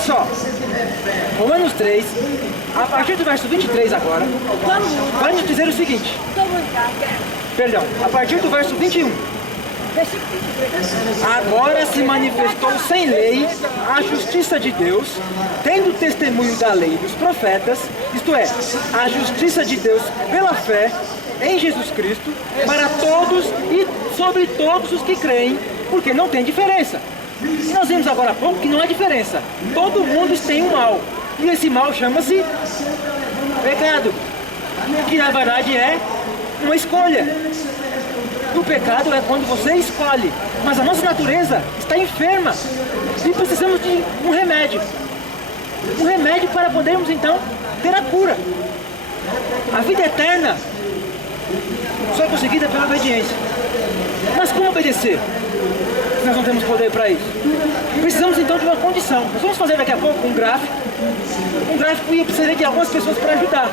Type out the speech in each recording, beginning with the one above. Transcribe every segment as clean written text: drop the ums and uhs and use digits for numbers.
Olha só, Romanos 3, a partir do verso 23 agora, vai nos dizer o seguinte, perdão, a partir do verso 21. Agora se manifestou sem lei a justiça de Deus, tendo testemunho da lei e dos profetas, isto é, a justiça de Deus pela fé em Jesus Cristo, para todos e sobre todos os que creem, porque não tem diferença. E nós vimos agora há pouco que não há diferença. Todo mundo tem um mal, e esse mal chama-se pecado, que na verdade é uma escolha. O pecado é quando você escolhe, mas a nossa natureza está enferma e precisamos de um remédio para podermos então ter a cura. A vida eterna só é conseguida pela obediência. Mas como obedecer? Se nós não temos poder para isso. Precisamos então de uma condição. Nós vamos fazer daqui a pouco um gráfico e eu precisaria de algumas pessoas para ajudar.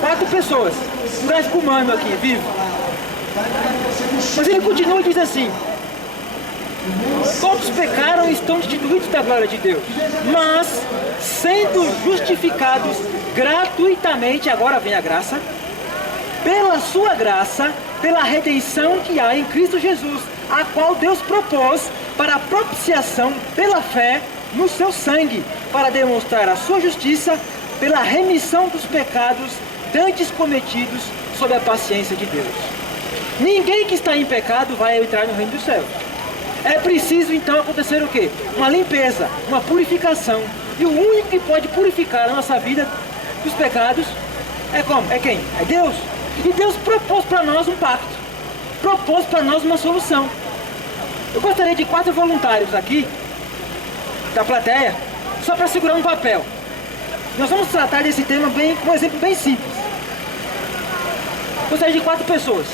4 pessoas. Um gráfico humano aqui, vivo. Mas ele continua e diz assim: todos pecaram e estão destituídos da glória de Deus, mas sendo justificados gratuitamente, agora vem a graça, pela sua graça, pela redenção que há em Cristo Jesus, a qual Deus propôs para a propiciação pela fé no seu sangue, para demonstrar a sua justiça pela remissão dos pecados dantes cometidos sob a paciência de Deus. Ninguém que está em pecado vai entrar no reino dos céus. É preciso então acontecer o quê? Uma limpeza, uma purificação. E o único que pode purificar a nossa vida dos pecados é como? É quem? É Deus. E Deus propôs para nós um pacto. Propôs para nós uma solução. Eu gostaria de 4 voluntários aqui, da plateia, só para segurar um papel. Nós vamos tratar desse tema com um exemplo bem simples. Gostaria de 4 pessoas.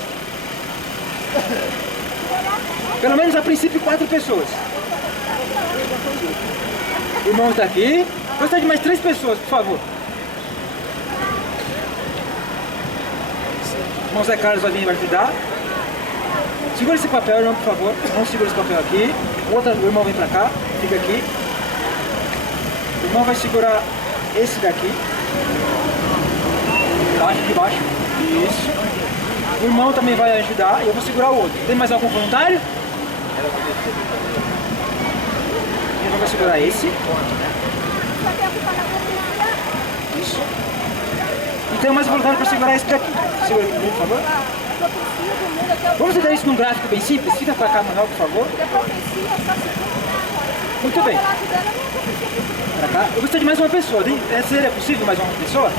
Pelo menos a princípio 4 pessoas. O irmão está aqui. Gostaria de mais 3 pessoas, por favor. O irmão Zé Carlos vai vir e vai ajudar. Segura esse papel, irmão, por favor. Vamos segurar esse papel aqui. O irmão vem pra cá, fica aqui. O irmão vai segurar esse daqui. De baixo. Isso. O irmão também vai ajudar e eu vou segurar o outro. Tem mais algum voluntário? O irmão vai segurar esse. Isso. E tem mais voluntário para segurar esse daqui. Segura aqui, por favor. Vamos fazer isso num gráfico bem simples? Fica para cá, Manuel, por favor. Muito bem. Para cá. Eu gostaria de mais uma pessoa. Seria possível mais uma pessoa?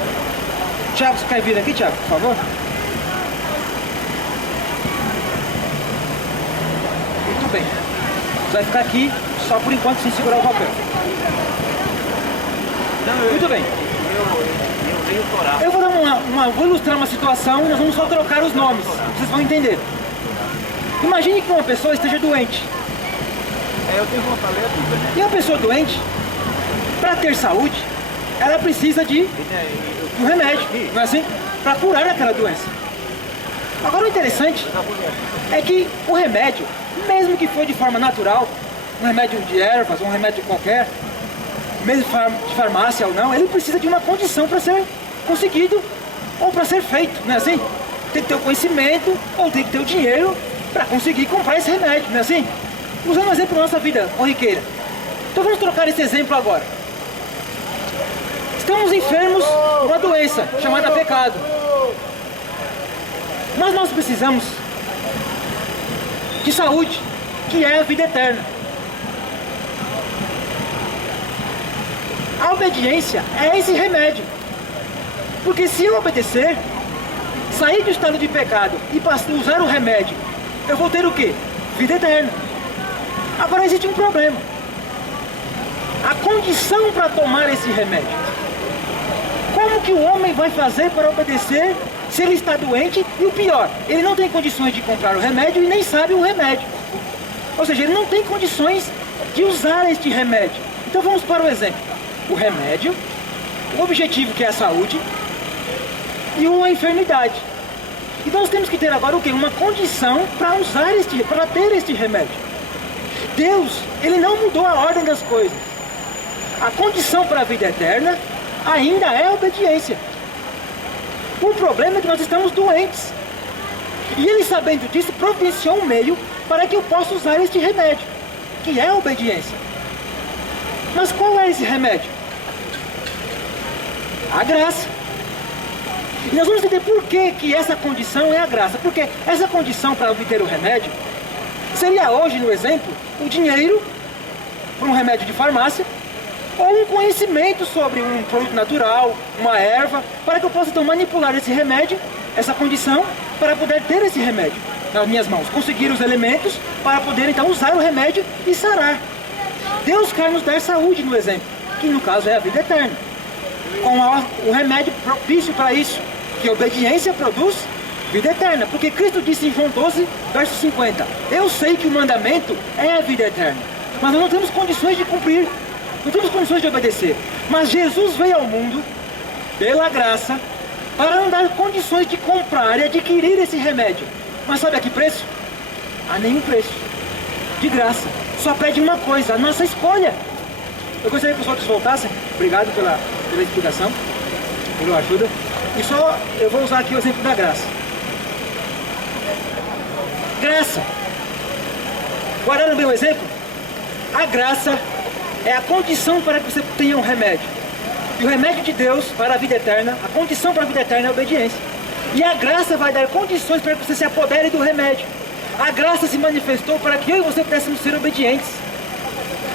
Tiago, você quer vir aqui, Tiago, por favor? Muito bem. Você vai ficar aqui só por enquanto sem segurar o papel. Muito bem. Eu vou dar vou ilustrar uma situação e nós vamos só trocar os nomes. Vocês vão entender. Imagine que uma pessoa esteja doente. Eu tenho uma paleta. E a pessoa doente, para ter saúde, ela precisa de um remédio, não é assim? Para curar aquela doença. Agora o interessante é que o remédio, mesmo que for de forma natural, um remédio de ervas, um remédio qualquer, mesmo de farmácia ou não, ele precisa de uma condição para ser conseguido ou para ser feito, não é assim? Tem que ter o conhecimento ou tem que ter o dinheiro para conseguir comprar esse remédio, não é assim? Usando um exemplo da nossa vida corriqueira. Então vamos trocar esse exemplo agora. Estamos enfermos de uma doença chamada pecado. Mas nós precisamos de saúde, que é a vida eterna. A obediência é esse remédio. Porque se eu obedecer, sair do estado de pecado e usar o remédio, eu vou ter o quê? Vida eterna. Agora existe um problema. A condição para tomar esse remédio. Como que o homem vai fazer para obedecer se ele está doente? E o pior, ele não tem condições de comprar o remédio e nem sabe o remédio. Ou seja, ele não tem condições de usar este remédio. Então vamos para o exemplo. O remédio, o objetivo que é a saúde e uma enfermidade. Então nós temos que ter agora o quê? Uma condição para ter este remédio. Deus, ele não mudou a ordem das coisas. a condição para a vida eterna ainda é a obediência. O problema é que nós estamos doentes. E ele, sabendo disso, providenciou um meio para que eu possa usar este remédio, que é a obediência. Mas qual é esse remédio? A graça. E nós vamos entender por que essa condição é a graça. Porque essa condição para obter o remédio seria hoje, no exemplo, o dinheiro para um remédio de farmácia, ou um conhecimento sobre um produto natural, uma erva, para que eu possa então manipular esse remédio, essa condição, para poder ter esse remédio nas minhas mãos, conseguir os elementos para poder então usar o remédio e sarar. Deus quer nos dar saúde no exemplo, que no caso é a vida eterna, com o remédio propício para isso, que a obediência produz vida eterna, porque Cristo disse em João 12, verso 50, eu sei que o mandamento é a vida eterna, mas nós não temos condições de cumprir, não temos condições de obedecer, mas Jesus veio ao mundo, pela graça, para não dar condições de comprar e adquirir esse remédio. Mas sabe a que preço? A nenhum preço, de graça, só pede uma coisa, a nossa escolha. Eu gostaria que os outros voltassem, obrigado pela explicação, pela ajuda, e só eu vou usar aqui o exemplo da graça. Graça, guardando bem o exemplo, a graça é a condição para que você tenha um remédio. E o remédio de Deus para a vida eterna, a condição para a vida eterna é a obediência. E a graça vai dar condições para que você se apodere do remédio. A graça se manifestou para que eu e você pudéssemos ser obedientes.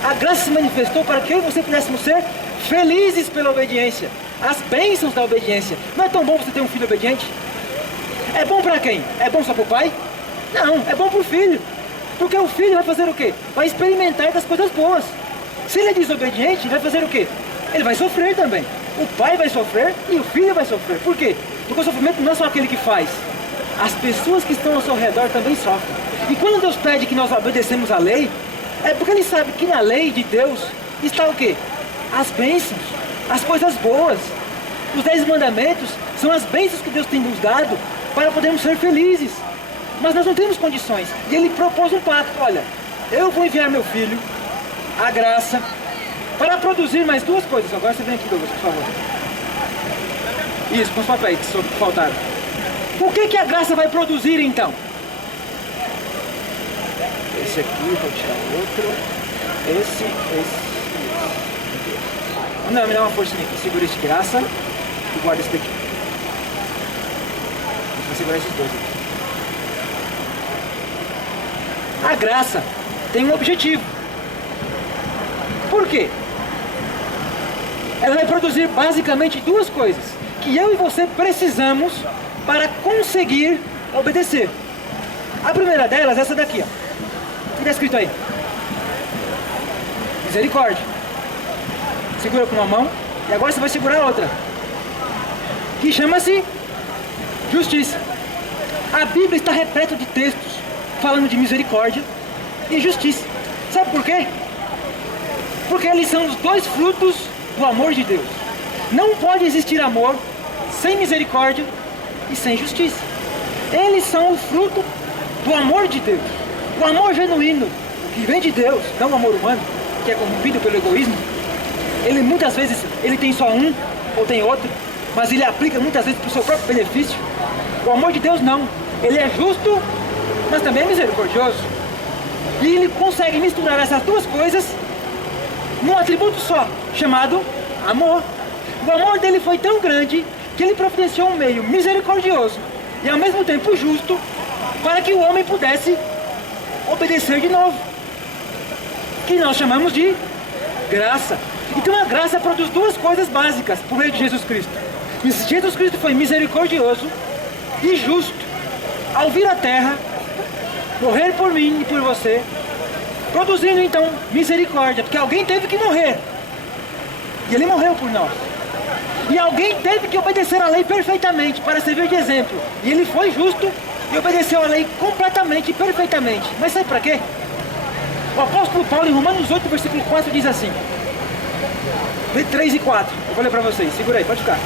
A graça se manifestou para que eu e você pudéssemos ser felizes pela obediência. As bênçãos da obediência. Não é tão bom você ter um filho obediente? É bom para quem? É bom só para o pai? Não, é bom para o filho. Porque o filho vai fazer o quê? Vai experimentar das coisas boas. Se ele é desobediente, vai fazer o quê? Ele vai sofrer também. O pai vai sofrer e o filho vai sofrer. Por quê? Porque o sofrimento não é só aquele que faz. As pessoas que estão ao seu redor também sofrem. E quando Deus pede que nós obedecemos a lei, é porque Ele sabe que na lei de Deus está o quê? As bênçãos, as coisas boas. Os 10 mandamentos são as bênçãos que Deus tem nos dado para podermos ser felizes. Mas nós não temos condições. E Ele propôs um pacto. Olha, eu vou enviar meu filho, a graça, para produzir mais duas coisas. Agora você vem aqui, Douglas, por favor. Isso, com os papéis que faltaram. O que a graça vai produzir então? Esse aqui, vou tirar o outro. Esse. Não, me dá uma forcinha aqui. Segura esse de graça e guarda esse daqui. Vou segurar esses dois aqui. A graça tem um objetivo. Por quê? Ela vai produzir basicamente duas coisas que eu e você precisamos para conseguir obedecer. A primeira delas é essa daqui, ó. O que está escrito aí? Misericórdia. Segura com uma mão e agora você vai segurar a outra, que chama-se justiça. A Bíblia está repleta de textos falando de misericórdia e justiça. Sabe por quê? Porque eles são os dois frutos do amor de Deus. Não pode existir amor sem misericórdia e sem justiça. Eles são o fruto do amor de Deus. O amor genuíno, que vem de Deus, não o amor humano, que é corrompido pelo egoísmo. Ele muitas vezes ele tem só um ou tem outro, mas ele aplica muitas vezes para o seu próprio benefício. O amor de Deus não. Ele é justo, mas também é misericordioso. E ele consegue misturar essas duas coisas num atributo só, chamado amor. O amor dele foi tão grande que ele providenciou um meio misericordioso e ao mesmo tempo justo para que o homem pudesse obedecer de novo, que nós chamamos de graça. Então a graça produz duas coisas básicas por meio de Jesus Cristo. Jesus Cristo foi misericordioso e justo ao vir à terra, morrer por mim e por você, produzindo então misericórdia, porque alguém teve que morrer e ele morreu por nós. E alguém teve que obedecer a lei perfeitamente para servir de exemplo. E ele foi justo e obedeceu a lei completamente e perfeitamente. Mas sabe para quê? O apóstolo Paulo em Romanos 8, versículo 4 diz assim, 3 e 4, eu vou ler para vocês, segura aí, pode ficar.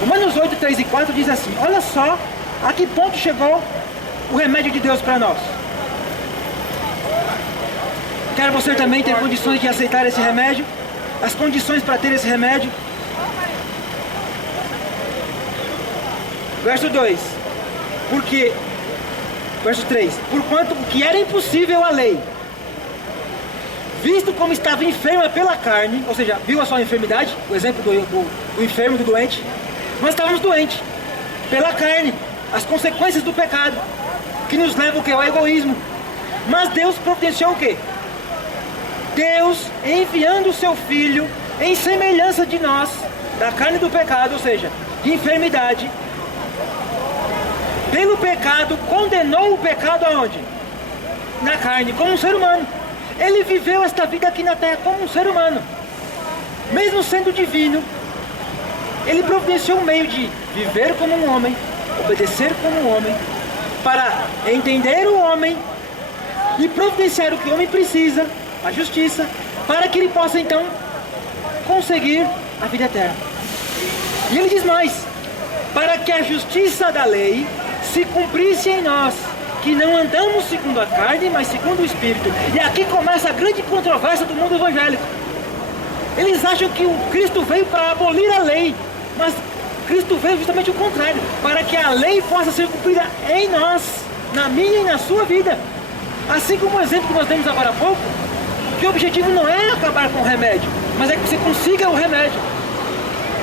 Romanos 8, 3 e 4 diz assim, olha só a que ponto chegou o remédio de Deus para nós. Quer você também ter condições de aceitar esse remédio? As condições para ter esse remédio? Verso 2. Porque, verso 3. Porquanto o que era impossível à lei, visto como estava enferma pela carne, ou seja, viu a sua enfermidade, o exemplo do enfermo, do doente, nós estávamos doentes pela carne, as consequências do pecado, que nos levam ao egoísmo. Mas Deus providenciou o quê? Deus enviando o seu Filho em semelhança de nós, da carne do pecado, ou seja, de enfermidade. Pelo pecado, condenou o pecado aonde? Na carne, como um ser humano. Ele viveu esta vida aqui na terra como um ser humano. Mesmo sendo divino, ele providenciou um meio de viver como um homem, obedecer como um homem, para entender o homem e providenciar o que o homem precisa, a justiça, para que ele possa então conseguir a vida eterna. E ele diz mais: para que a justiça da lei se cumprisse em nós, que não andamos segundo a carne, mas segundo o Espírito. E aqui começa a grande controvérsia do mundo evangélico. Eles acham que o Cristo veio para abolir a lei, mas Cristo veio justamente o contrário, para que a lei possa ser cumprida em nós, na minha e na sua vida. Assim como o exemplo que nós demos agora há pouco, que o objetivo não é acabar com o remédio, mas é que você consiga o remédio.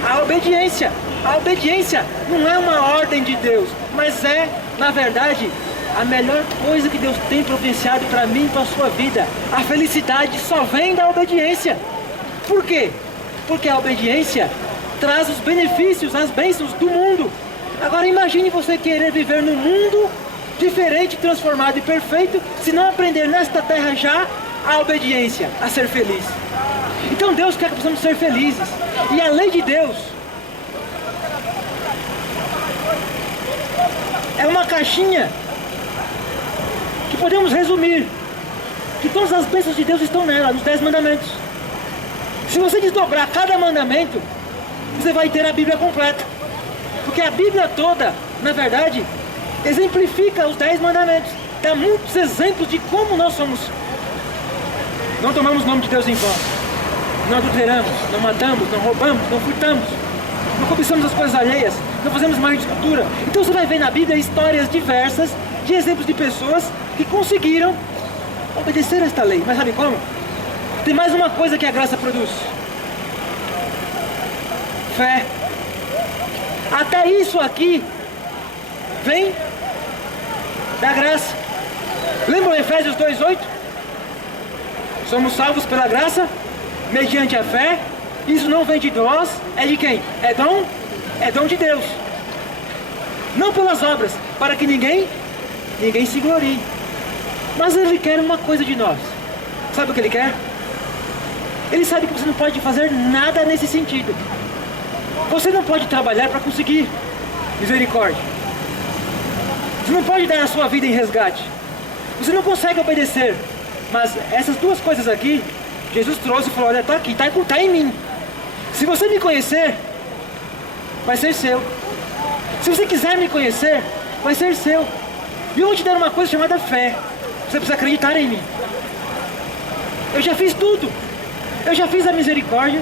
A obediência não é uma ordem de Deus, mas é, na verdade, a melhor coisa que Deus tem providenciado para mim e para a sua vida. A felicidade só vem da obediência. Por quê? Porque a obediência traz os benefícios, as bênçãos do mundo. Agora imagine você querer viver num mundo diferente, transformado e perfeito, se não aprender nesta terra já a obediência, a ser feliz. Então Deus quer que possamos ser felizes. E a lei de Deus é uma caixinha que podemos resumir, que todas as bênçãos de Deus estão nela, nos 10 mandamentos. Se você desdobrar cada mandamento, você vai ter a Bíblia completa. Porque a Bíblia toda, na verdade, exemplifica os 10 mandamentos. Dá muitos exemplos de como nós somos. Não tomamos o nome de Deus em vão. Não adulteramos, não matamos, não roubamos, não furtamos. Não cobiçamos as coisas alheias, não fazemos mais de escultura. Então você vai ver na Bíblia histórias diversas de exemplos de pessoas que conseguiram obedecer a esta lei. Mas sabe como? Tem mais uma coisa que a graça produz: fé. Até isso aqui vem da graça. Lembram Efésios 2:8? Somos salvos pela graça, mediante a fé. Isso não vem de nós, é de quem? É dom de Deus. Não pelas obras, para que ninguém se glorie. Mas Ele quer uma coisa de nós. Sabe o que Ele quer? Ele sabe que você não pode fazer nada nesse sentido. Você não pode trabalhar para conseguir misericórdia. Você não pode dar a sua vida em resgate. Você não consegue obedecer. Mas essas duas coisas aqui, Jesus trouxe e falou: olha, está aqui, está em mim. Se você me conhecer, vai ser seu. Se você quiser me conhecer, vai ser seu. E eu vou te dar uma coisa chamada fé. Você precisa acreditar em mim. Eu já fiz tudo. Eu já fiz a misericórdia,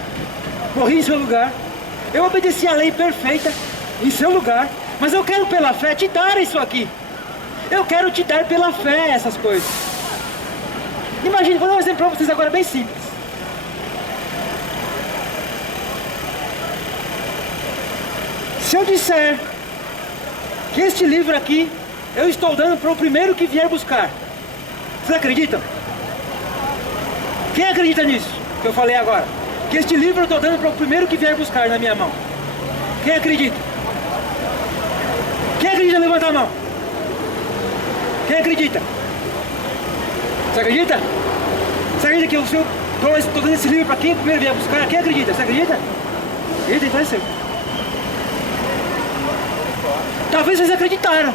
morri em seu lugar. Eu obedeci a lei perfeita em seu lugar. Mas eu quero pela fé te dar isso aqui. Eu quero te dar pela fé essas coisas. Imagine, vou dar um exemplo para vocês agora bem simples. Se eu disser que este livro aqui eu estou dando para o primeiro que vier buscar, vocês acreditam? Quem acredita nisso que eu falei agora? Que este livro eu estou dando para o primeiro que vier buscar na minha mão. Quem acredita? Quem acredita? Levanta a mão. Quem acredita? Você acredita? Você acredita que eu estou dando esse livro para quem primeiro vier buscar? Quem acredita? Você acredita? Acredita? Então é seu. Talvez vocês acreditaram.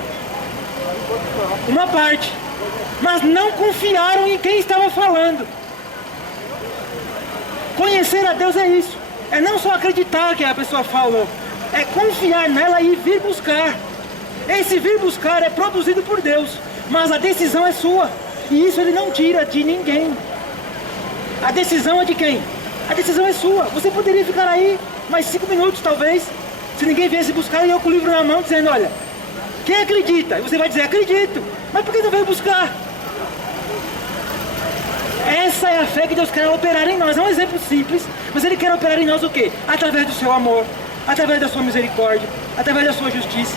Uma parte. Mas não confiaram em quem estava falando. Conhecer a Deus é isso. É não só acreditar que a pessoa falou. É confiar nela e vir buscar. Esse vir buscar é produzido por Deus. Mas a decisão é sua. E isso Ele não tira de ninguém. A decisão é de quem? A decisão é sua. Você poderia ficar aí mais 5 minutos, talvez, se ninguém viesse buscar e eu com o livro na mão, dizendo, olha, quem acredita? E você vai dizer, acredito. Mas por que não veio buscar? Essa é a fé que Deus quer operar em nós. É um exemplo simples, mas Ele quer operar em nós o quê? Através do seu amor, através da sua misericórdia, através da sua justiça.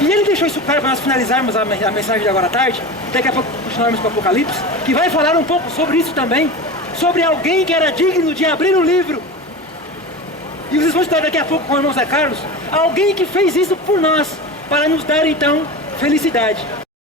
E Ele deixou isso claro para nós finalizarmos a mensagem de agora à tarde. Daqui a pouco continuarmos com o Apocalipse, que vai falar um pouco sobre isso também. Sobre alguém que era digno de abrir o livro. E vocês vão estudar daqui a pouco com o irmão Zé Carlos. Alguém que fez isso por nós, para nos dar então felicidade.